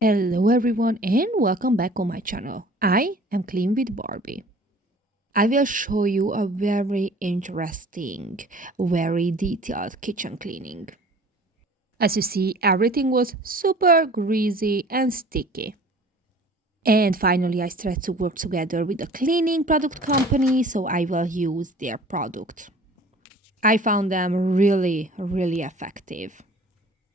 Hello everyone and welcome back on my channel. I am Clean with Barbie. I will show you a very interesting, very detailed kitchen cleaning. As you see, everything was super greasy and sticky. And finally, I started to work together with a cleaning product company, so I will use their product. I found them really effective.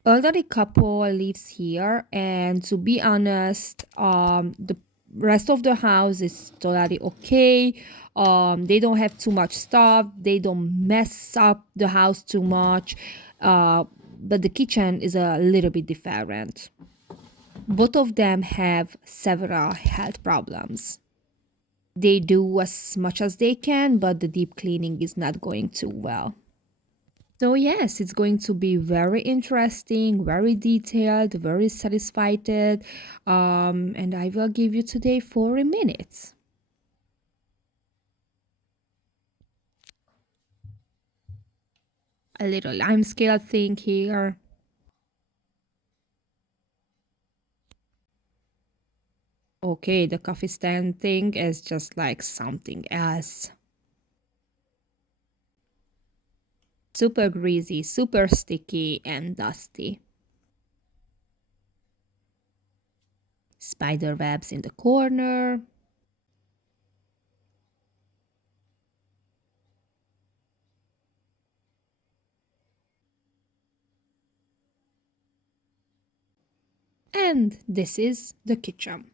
Elderly couple lives here, and to be honest, the rest of the house is totally okay. They don't have too much stuff, they don't mess up the house too much, uh, but the kitchen is a little bit different. Both of them have several health problems. They do as much as they can, but the deep cleaning is not going too well. So, yes, it's going to be very interesting, very detailed, very satisfied. And I will give you today 40 minutes. A little lime scale thing here. Okay, the coffee stand thing is just like something else. Super greasy, super sticky, and dusty. Spider webs in the corner. And this is the kitchen.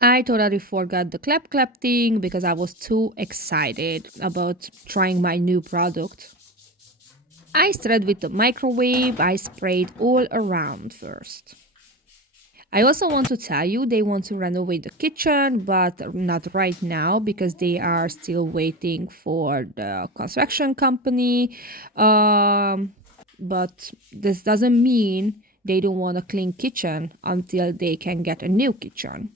I totally forgot the clap clap thing because I was too excited about trying my new product. I started with the microwave, I sprayed all around first. I also want to tell you they want to renovate the kitchen, but not right now because they are still waiting for the construction company. But this doesn't mean they don't want a clean kitchen until they can get a new kitchen.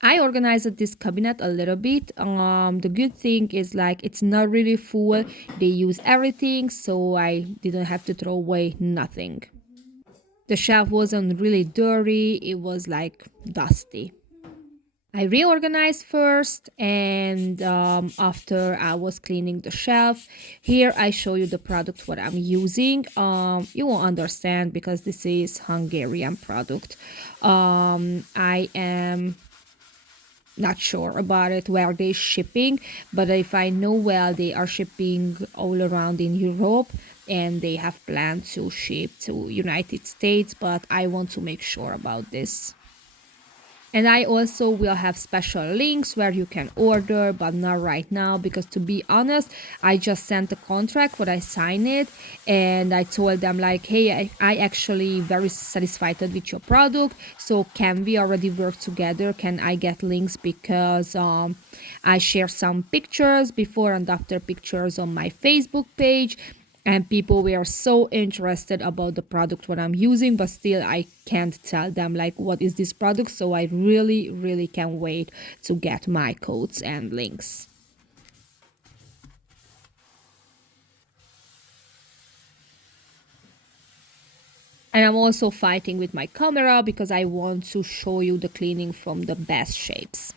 I organized this cabinet a little bit. The good thing is like it's not really full. They use everything, so I didn't have to throw away nothing. The shelf wasn't really dirty, it was like dusty. I reorganized first, and after I was cleaning the shelf, here I show you the product what I'm using. You won't understand because this is Hungarian product. I am not sure about it where they're shipping, but if I know well, they are shipping all around in Europe and they have planned to ship to United States, but I want to make sure about this. And I also will have special links where you can order, but not right now because to be honest, I just sent the contract, but I signed it, and I told them like, hey, I actually very satisfied with your product. So can we already work together? Can I get links because I share some pictures, before and after pictures on my Facebook page, and people were so interested about the product what I'm using, but still I can't tell them like what is this product, so I really can't wait to get my codes and links. And I'm also fighting with my camera because I want to show you the cleaning from the best shapes.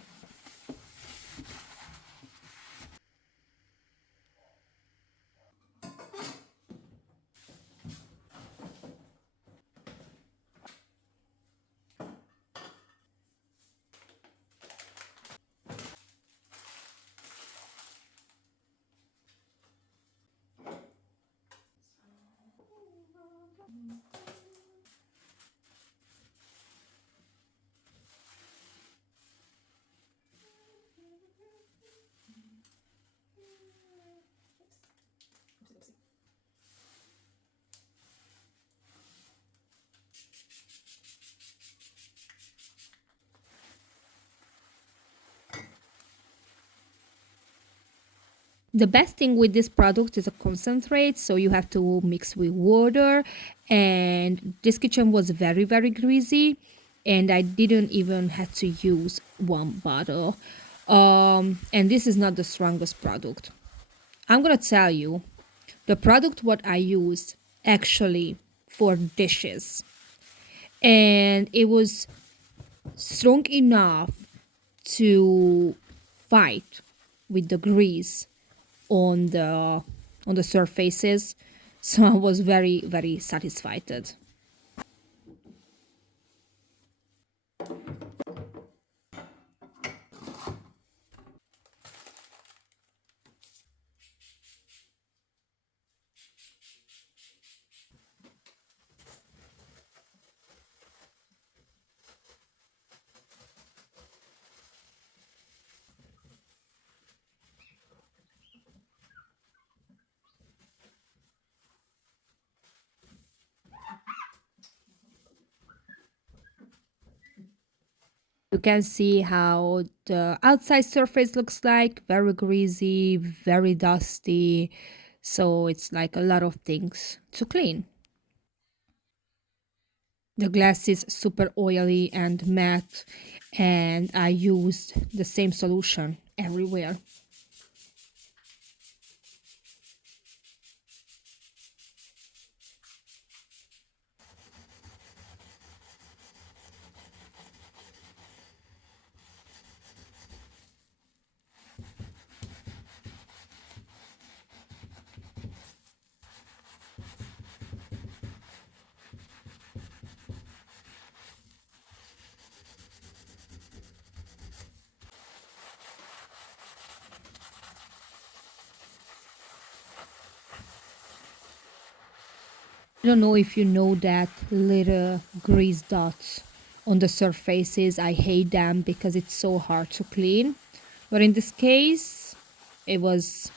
The best thing with this product is a concentrate, so you have to mix with water. And this kitchen was very greasy, and I didn't even have to use one bottle. And this is not the strongest product. I'm gonna tell you, the product what I used actually for dishes. and it was strong enough to fight with the grease on the surfaces. So I was very very satisfied. You can see how the outside surface looks like, very greasy, very dusty. So it's like a lot of things to clean. The glass is super oily and matte, and I used the same solution everywhere. I don't know if you know that little grease dots on the surfaces. I hate them because it's so hard to clean. But in this case, it was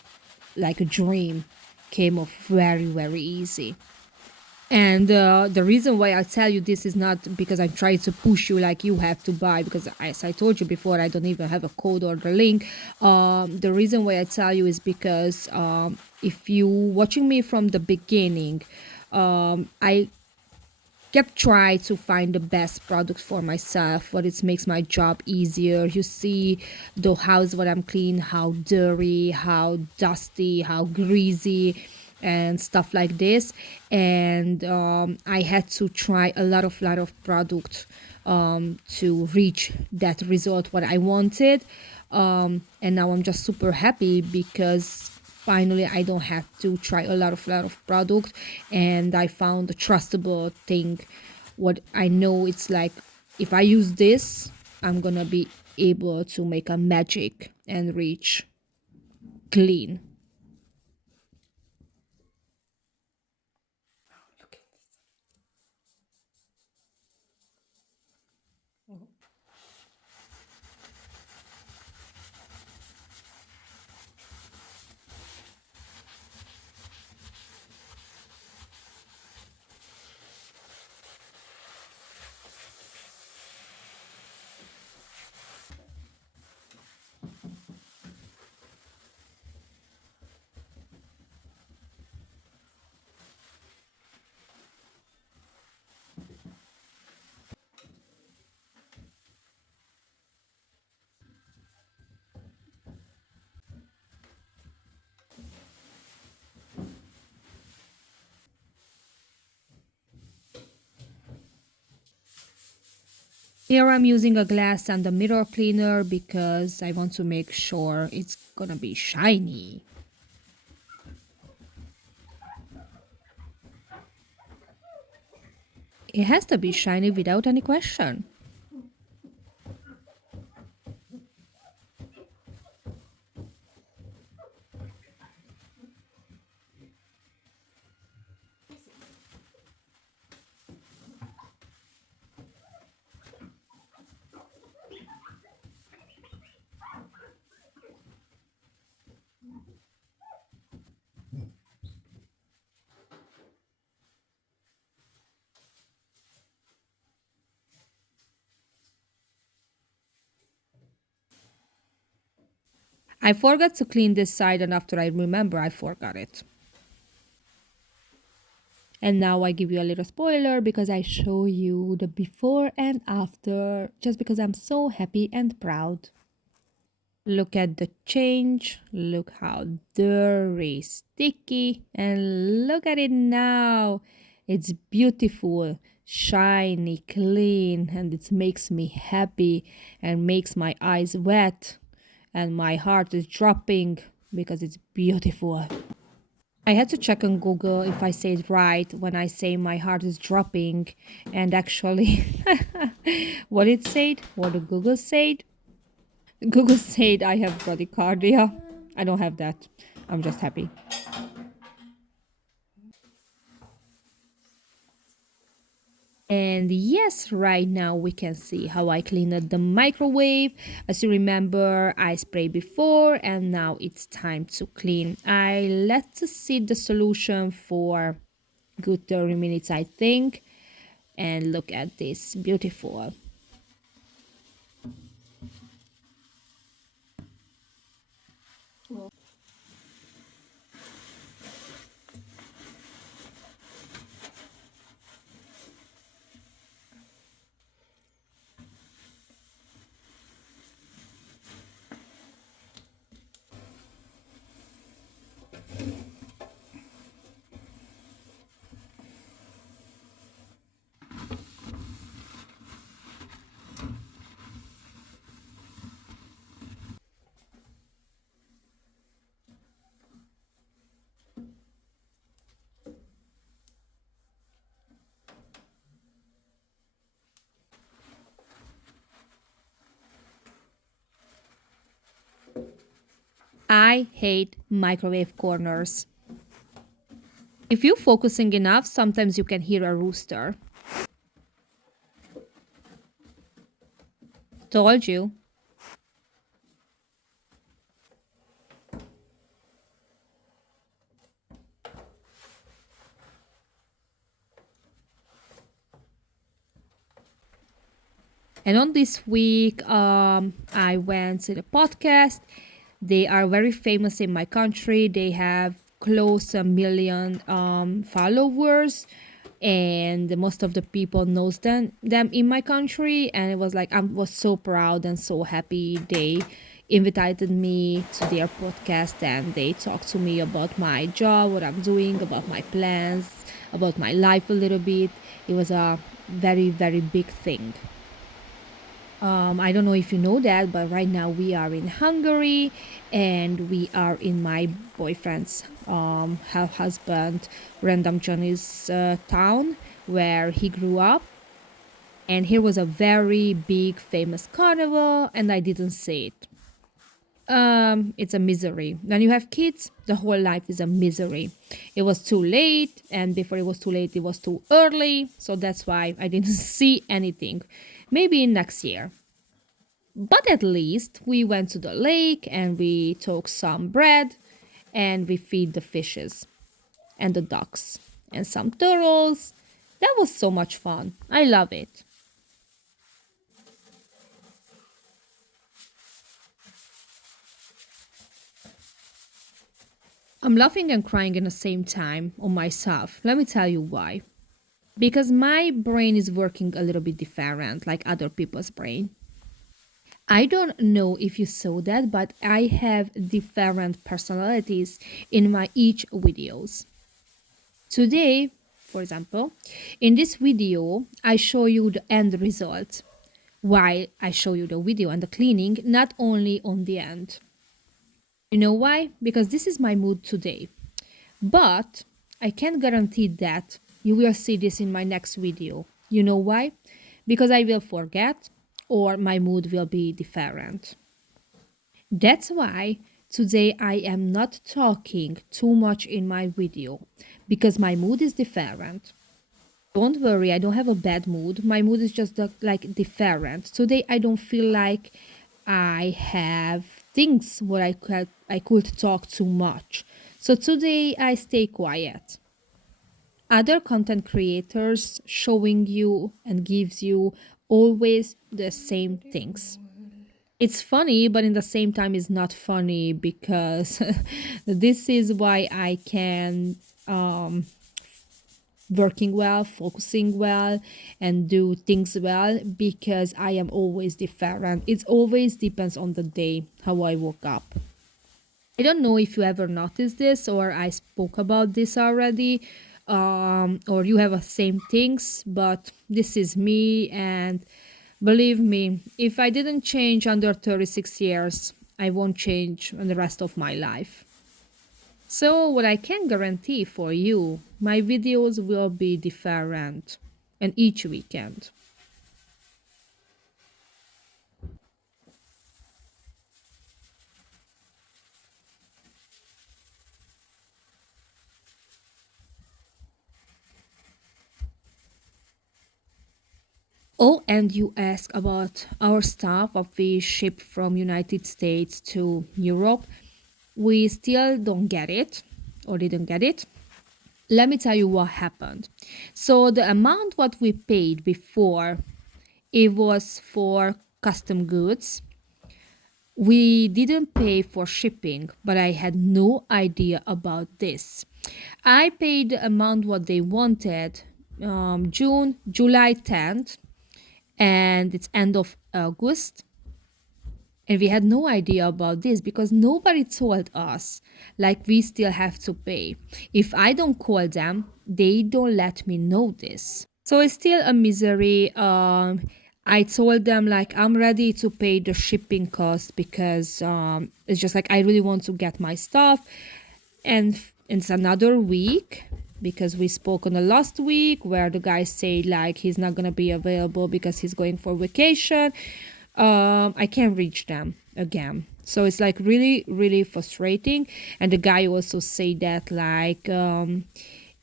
like a dream. Came off very, very easy. And the reason why I tell you this is not because I'm trying to push you like you have to buy, because as I told you before, I don't even have a code or the link. The reason why I tell you is because if you watching me from the beginning, I kept trying to find the best product for myself, what it makes my job easier. You see the house what I'm clean, how dirty, how dusty, how greasy, and stuff like this. And I had to try a lot of product to reach that result what I wanted. And now I'm just super happy because finally I don't have to try a lot of product, and I found a trustable thing. What I know, it's like if I use this, I'm gonna be able to make a magic and reach clean. Here I'm using a glass and a mirror cleaner because I want to make sure it's gonna be shiny. It has to be shiny without any question. I forgot to clean this side, and after I remember, I forgot it. And now I give you a little spoiler because I show you the before and after just because I'm so happy and proud. Look at the change. Look how dirty, sticky, and look at it now. It's beautiful. shiny, clean, and it makes me happy and makes my eyes wet and my heart is dropping because it's beautiful. I had to check on Google if I say it right when I say my heart is dropping, and actually, what it said, what the Google said, Google said I have bradycardia. I don't have that. I'm just happy. And yes, right now we can see how I cleaned up the microwave. As you remember, I sprayed before and now it's time to clean. I let to sit the solution for good 30 minutes, I think. And look at this, beautiful. I hate microwave corners. If you're focusing enough, sometimes you can hear a rooster. Told you. And on this week, I went to the podcast. They are very famous in my country. They have close a million followers, and most of the people knows them in my country. And it was like I was so proud and so happy. They invited me to their podcast, and they talked to me about my job, what I'm doing, about my plans, about my life a little bit. It was a very big thing. I don't know if you know that, but right now we are in Hungary and we are in my boyfriend's husband, Random Johnny's town where he grew up. And here was a very big, famous carnival, and I didn't see it. It's a misery. When you have kids, the whole life is a misery. It was too late, and before it was too late, it was too early. So that's why I didn't see anything. Maybe next year. But at least we went to the lake and we took some bread and we feed the fishes and the ducks and some turtles. That was so much fun. I love it. I'm laughing and crying at the same time on myself. Let me tell you why. Because my brain is working a little bit different, like other people's brain. I don't know if you saw that, but I have different personalities in my each videos. Today, for example, in this video, I show you the end result while I show you the video and the cleaning, not only on the end. You know why? Because this is my mood today. But I can't guarantee that you will see this in my next video. You know why? Because I will forget or my mood will be different. That's why today I am not talking too much in my video because my mood is different. Don't worry, I don't have a bad mood. My mood is just like different. Today I don't feel like I have things where I could talk too much. So today I stay quiet. Other content creators showing you and gives you always the same things. It's funny, but in the same time, it's not funny because this is why I can working well, focusing well, and do things well because I am always different. It always depends on the day how I woke up. I don't know if you ever noticed this or I spoke about this already. or you have the same things, but this is me. And believe me, if I didn't change under 36 years, I won't change in the rest of my life. So, what I can guarantee for you, my videos will be different and each weekend. Oh, and you ask about our stuff of we ship from United States to Europe. We still don't get it or didn't get it. Let me tell you what happened. So the amount what we paid before, it was for custom goods. We didn't pay for shipping, but I had no idea about this. I paid the amount what they wanted, July 10th, and it's end of August. And we had no idea about this because nobody told us, like, we still have to pay. If I don't call them, they don't let me know this. So it's still a misery. I told them, like, I'm ready to pay the shipping cost because it's just like I really want to get my stuff. And it's another week because we spoke on the last week where the guy said like he's not gonna be available because he's going for vacation. I can't reach them again, so it's like really really frustrating. And the guy also said that like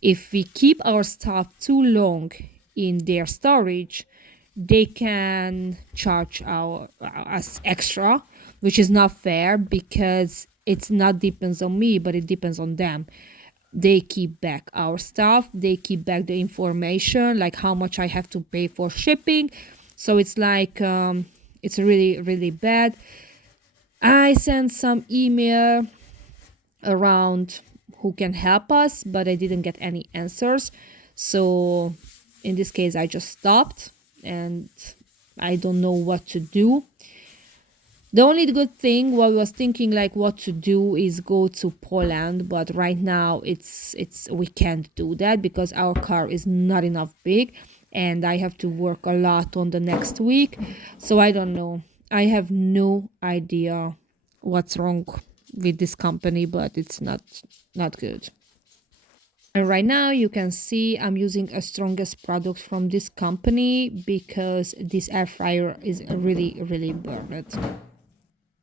if we keep our stuff too long in their storage, they can charge us extra, which is not fair because it's not depends on me, but it depends on them. They keep back our stuff, they keep back the information, like how much I have to pay for shipping. So it's like it's really really bad. I sent some email around who can help us, but I didn't get any answers. So in this case, I just stopped and I don't know what to do. The only good thing what I was thinking like what to do is go to Poland, but right now it's we can't do that because our car is not enough big and I have to work a lot on the next week. So I don't know. I have no idea what's wrong with this company, but it's not good. And right now you can see I'm using a strongest product from this company because this air fryer is really really burned.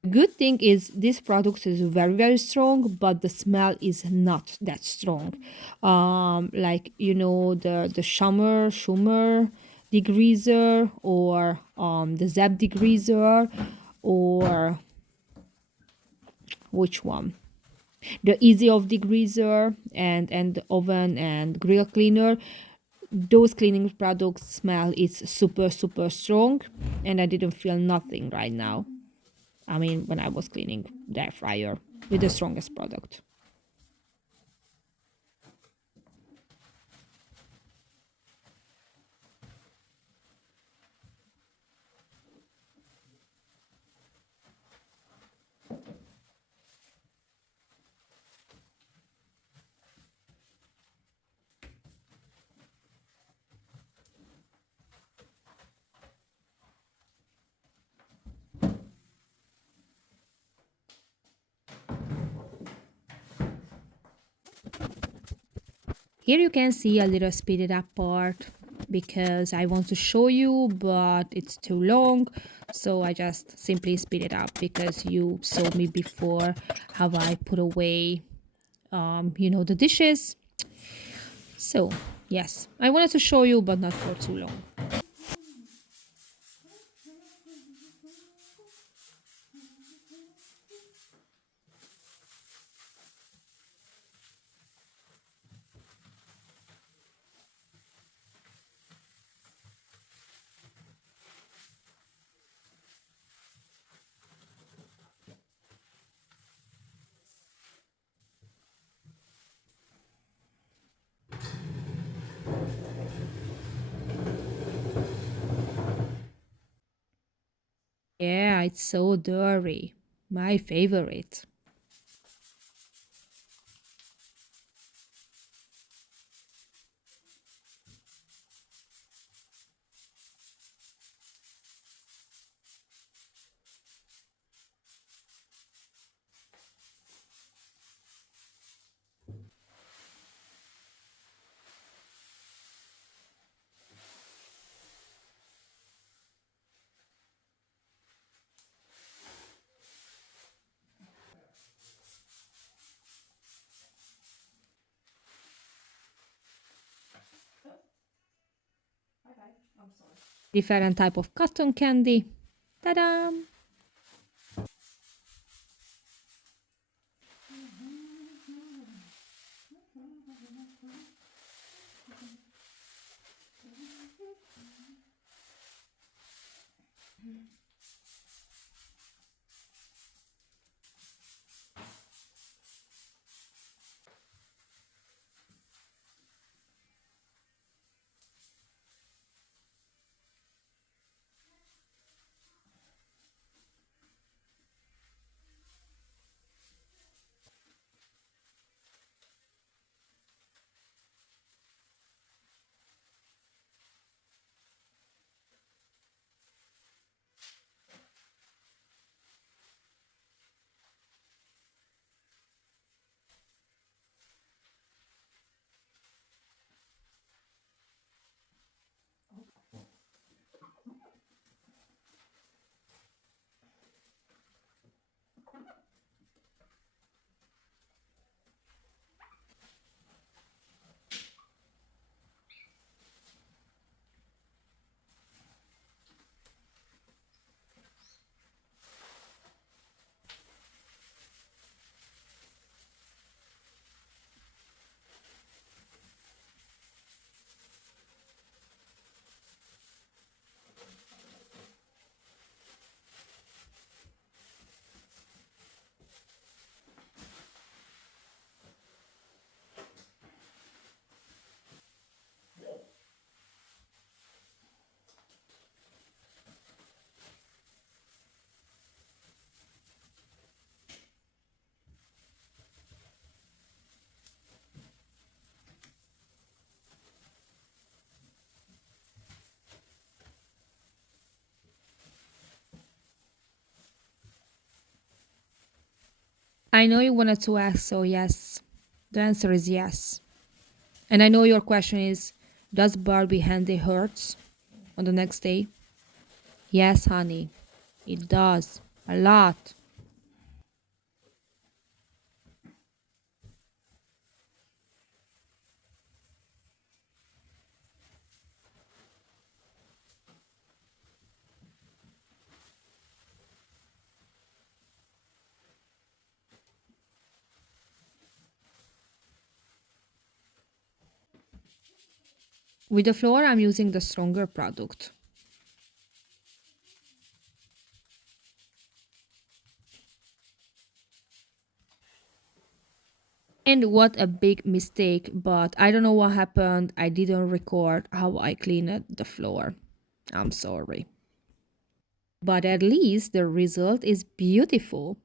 Good thing is this product is very very strong, but the smell is not that strong. Like you know the Schumer degreaser or the Zap degreaser or which one? The easy of degreaser and the oven and grill cleaner. Those cleaning products smell is super super strong, and I didn't feel nothing right now. I mean, when I was cleaning the air fryer with the strongest product. Here you can see a little speeded up part because I want to show you, but it's too long. So I just simply speed it up because you saw me before how I put away, the dishes. So yes, I wanted to show you, but not for too long. Yeah, it's so dirty. My favorite. different type of cotton candy. Ta-da! I know you wanted to ask, so yes. The answer is yes. And I know your question is, does Barbie handy hurts on the next day? Yes, honey. It does. A lot. With the floor, I'm using the stronger product. And what a big mistake, but I don't know what happened. I didn't record how I cleaned the floor. I'm sorry. But at least the result is beautiful.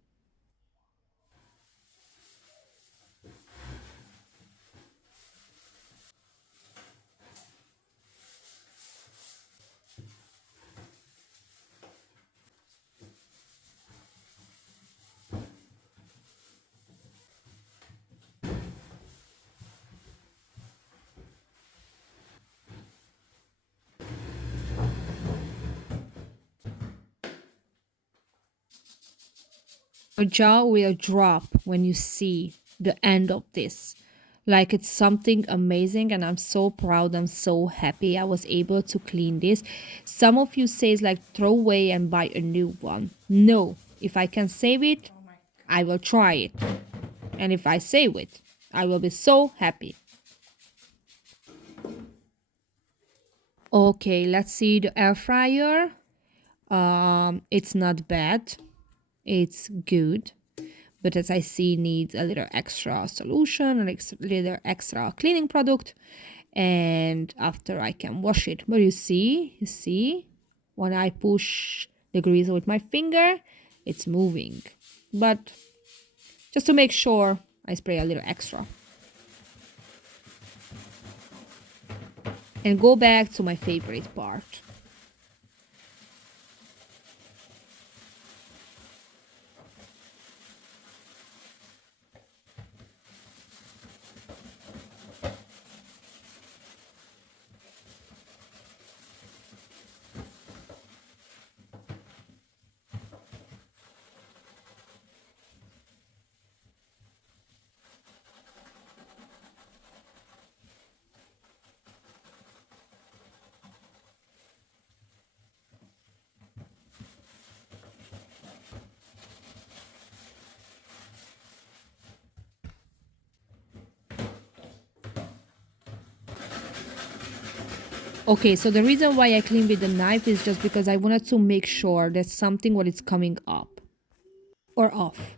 Your jaw will drop when you see the end of this. Like it's something amazing, and I'm so proud. I'm so happy I was able to clean this. Some of you says like throw away and buy a new one. No, if I can save it, I will try it. And if I save it, I will be so happy. Okay, let's see the air fryer. It's not bad. It's good. But as I see, needs a little extra solution, a little extra cleaning product, and after I can wash it. But you see, when I push the grease with my finger, it's moving. But just to make sure, I spray a little extra. And go back to my favorite part. Okay, so the reason why I clean with the knife is just because I wanted to make sure that something what is coming up or off.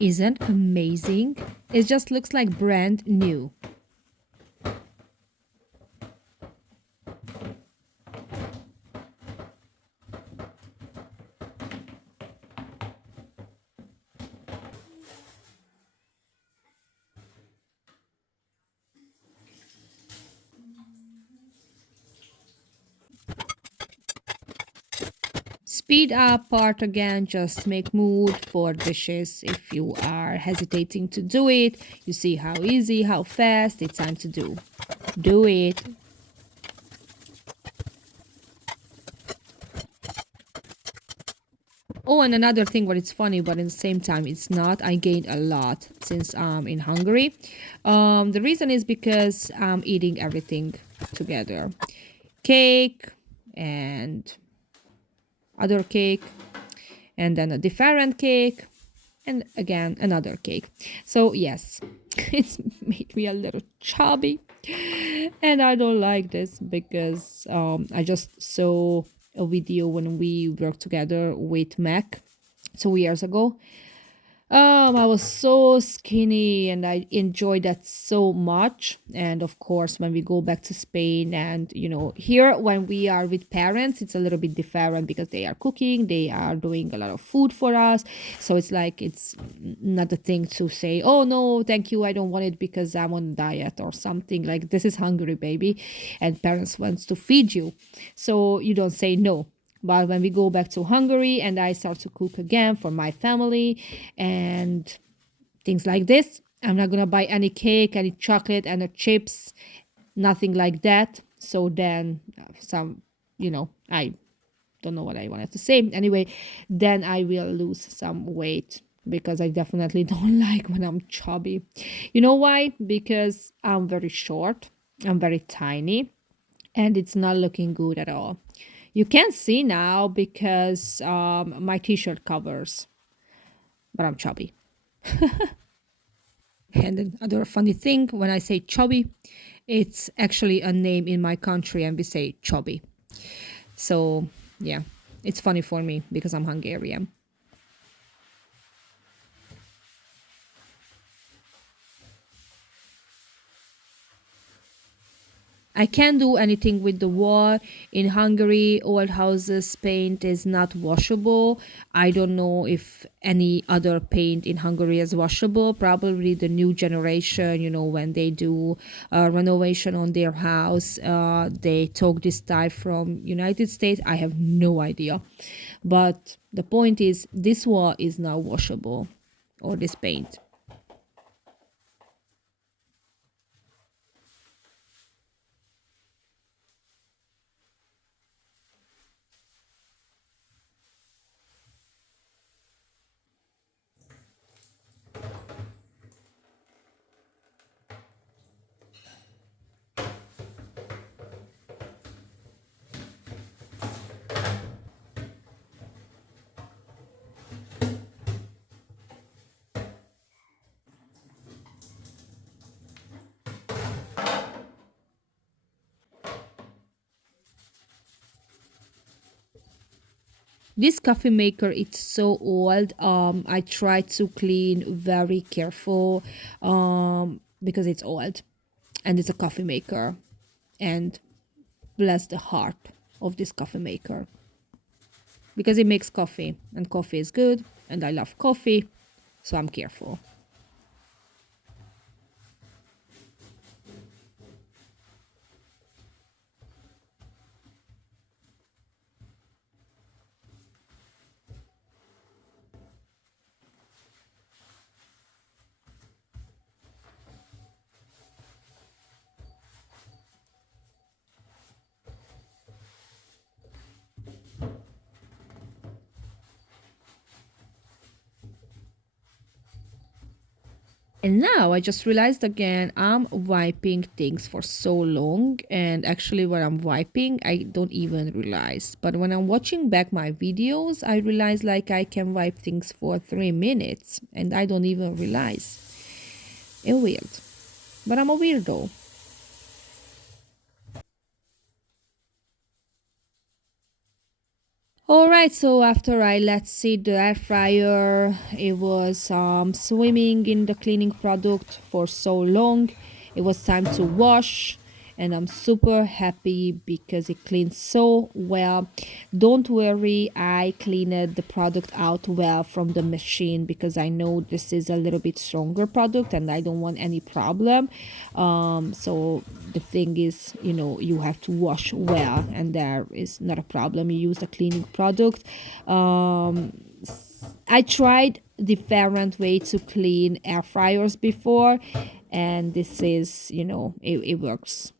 Isn't amazing? It just looks like brand new. Speed up part again, just make mood for dishes. If you are hesitating to do it, you see how easy, how fast it's time to do. Do it. Oh, and another thing, what it's funny, but at the same time, it's not. I gained a lot since I'm in Hungary. The reason is because I'm eating everything together, cake and other cake, and then a different cake, and again another cake. So yes, it's made me a little chubby, and I don't like this because I just saw a video when we worked together with Mac 2 years ago. I was so skinny and I enjoyed that so much. And of course, when we go back to Spain and, here when we are with parents, it's a little bit different because they are cooking, they are doing a lot of food for us. So it's like, it's not a thing to say, oh no, thank you, I don't want it because I'm on diet or something. Like, this is Hungary, baby. And parents wants to feed you. So you don't say no. But when we go back to Hungary and I start to cook again for my family and things like this, I'm not gonna buy any cake, any chocolate, any chips, nothing like that. So then, I don't know what I wanted to say. Anyway, then I will lose some weight because I definitely don't like when I'm chubby. You know why? Because I'm very short, I'm very tiny, and it's not looking good at all. You can see now because my t-shirt covers, but I'm chubby. And another funny thing, when I say chubby, it's actually a name in my country and we say chubby. So yeah, it's funny for me because I'm Hungarian. I can't do anything with the wall. In Hungary, old houses paint is not washable. I don't know if any other paint in Hungary is washable. Probably the new generation, when they do renovation on their house, they took this type from United States. I have no idea. But the point is, this wall is now washable, or this paint. This coffee maker, it's so old. I try to clean very careful because it's old and it's a coffee maker. And bless the heart of this coffee maker because it makes coffee and coffee is good and I love coffee, so I'm careful. And now I just realized again, I'm wiping things for so long. And actually, when I'm wiping, I don't even realize. But when I'm watching back my videos, I realize like I can wipe things for 3 minutes and I don't even realize. It's weird. But I'm a weirdo. All right, so after I let sit the air fryer, it was swimming in the cleaning product for so long. It was time to wash, and I'm super happy because it cleans so well. Don't worry, I cleaned the product out well from the machine because I know this is a little bit stronger product and I don't want any problem. So the thing is, you have to wash well, and there is not a problem. You use a cleaning product. I tried different way to clean air fryers before, and this is, it works.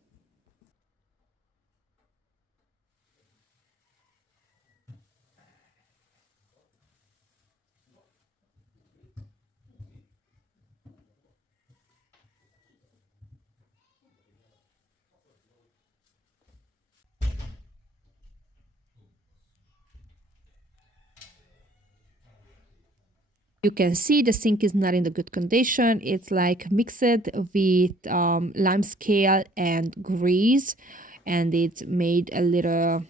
You can see the sink is not in the good condition. It's like mixed with lime scale and grease, and it made a little,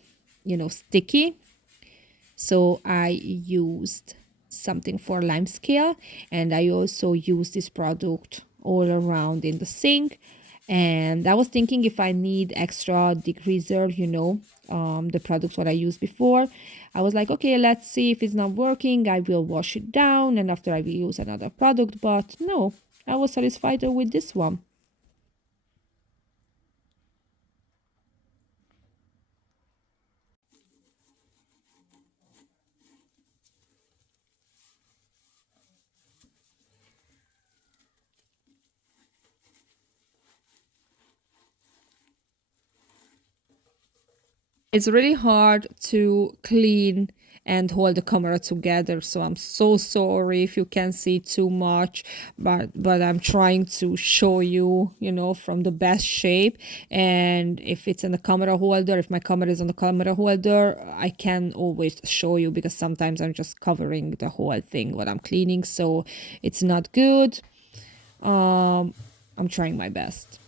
sticky. So I used something for lime scale, and I also used this product all around in the sink. And I was thinking if I need extra degreaser, the products what I used before. I was like, okay, let's see if it's not working. I will wash it down, and after I will use another product. But no, I was satisfied with this one. It's really hard to clean and hold the camera together, so I'm so sorry if you can see too much, but I'm trying to show you, from the best shape. And if it's in the camera holder, if my camera is on the camera holder, I can always show you because sometimes I'm just covering the whole thing what I'm cleaning, so it's not good. I'm trying my best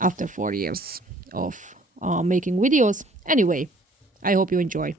after 4 years of making videos. Anyway, I hope you enjoy.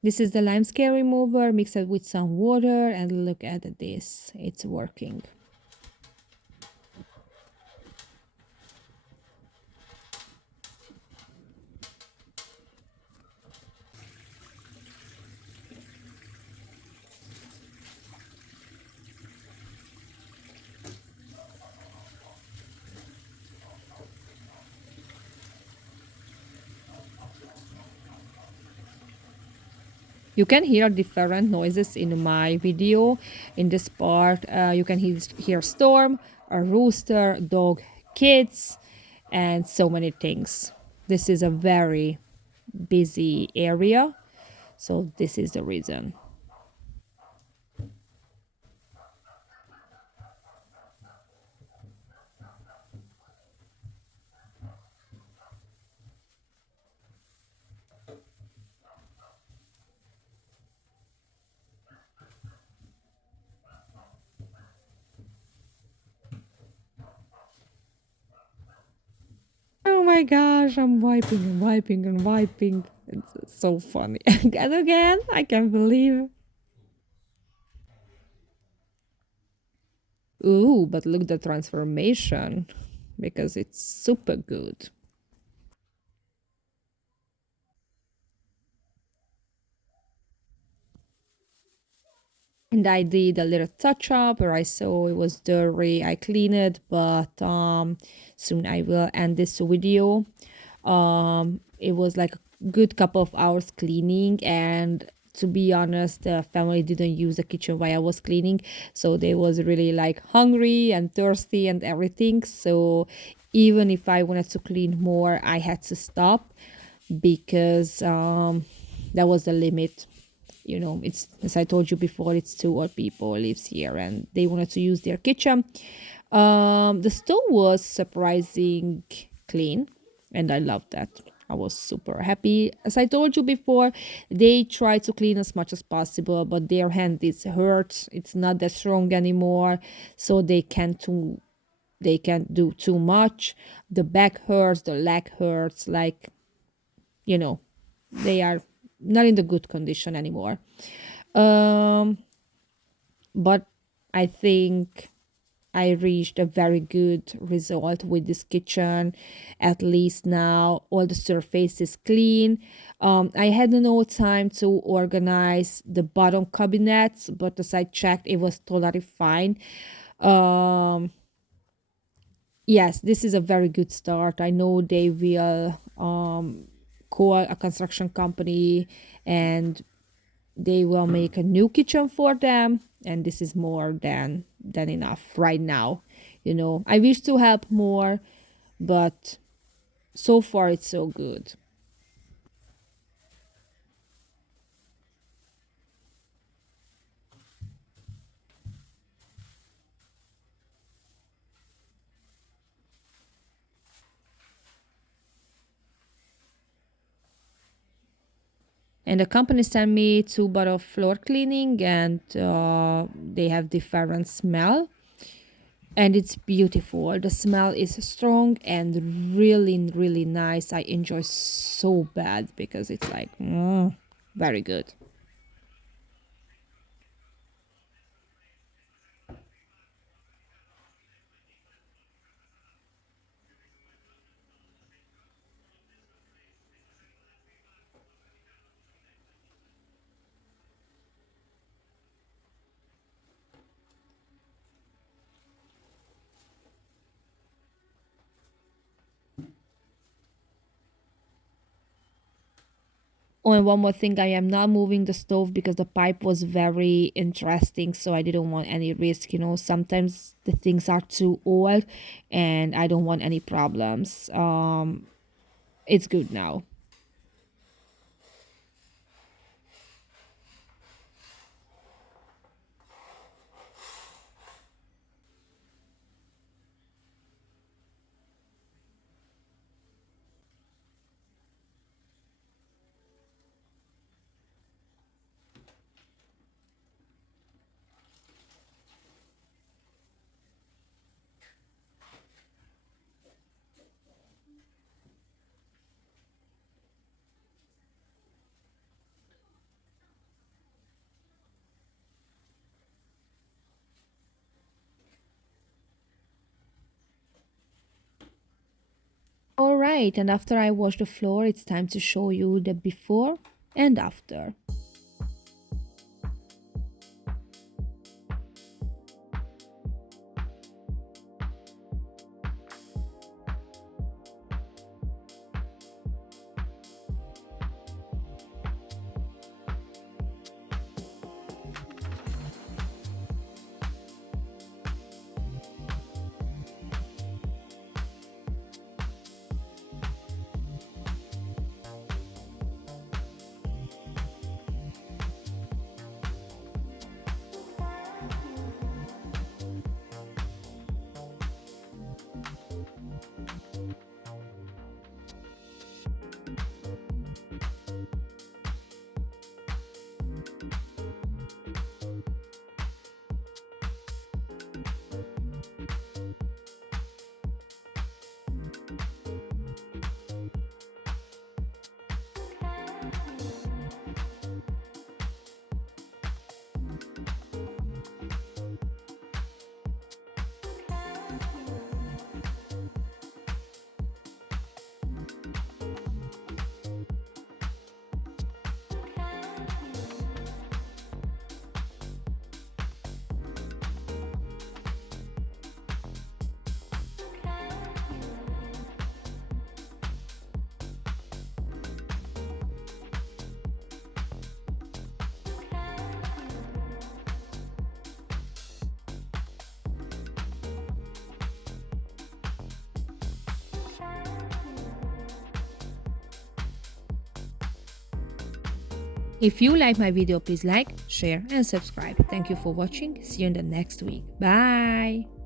This is the lime scale remover. Mix it with some water and look at this. It's working. You can hear different noises in my video. In this part, you can hear storm, a rooster, dog, kids, and so many things. This is a very busy area, so this is the reason. Oh my gosh, I'm wiping and wiping and wiping. It's so funny. And again, I can't believe. Ooh, but look the transformation because it's super good. And I did a little touch up where I saw it was dirty. I cleaned it, but soon I will end this video. It was like a good couple of hours cleaning, and to be honest, the family didn't use the kitchen while I was cleaning, so they was really like hungry and thirsty and everything. So even if I wanted to clean more, I had to stop because that was the limit. It's, as I told you before, it's two old people lives here and they wanted to use their kitchen. The stove was surprising clean, and I loved that. I was super happy. As I told you before, they try to clean as much as possible, but their hand is hurt. It's not that strong anymore, so they can't do too much. The back hurts, the leg hurts, like, you know, they are not in the good condition anymore. Um, but I think I reached a very good result with this kitchen. At least now all the surface is clean. I had no time to organize the bottom cabinets, but as I checked, it was totally fine. Um, yes, this is a very good start. I know they will call a construction company and they will make a new kitchen for them, and this is more than enough right now. I wish to help more, but so far it's so good. And the company sent me two bottle of floor cleaning, and they have different smell, and it's beautiful. The smell is strong and really really nice. I enjoy so bad because it's like very good. Oh, and one more thing, I am not moving the stove because the pipe was very interesting, so I didn't want any risk. Sometimes the things are too old and I don't want any problems. It's good now. All right, and after I wash the floor, it's time to show you the before and after. If you like my video, please like, share, and subscribe. Thank you for watching. See you in the next week. Bye.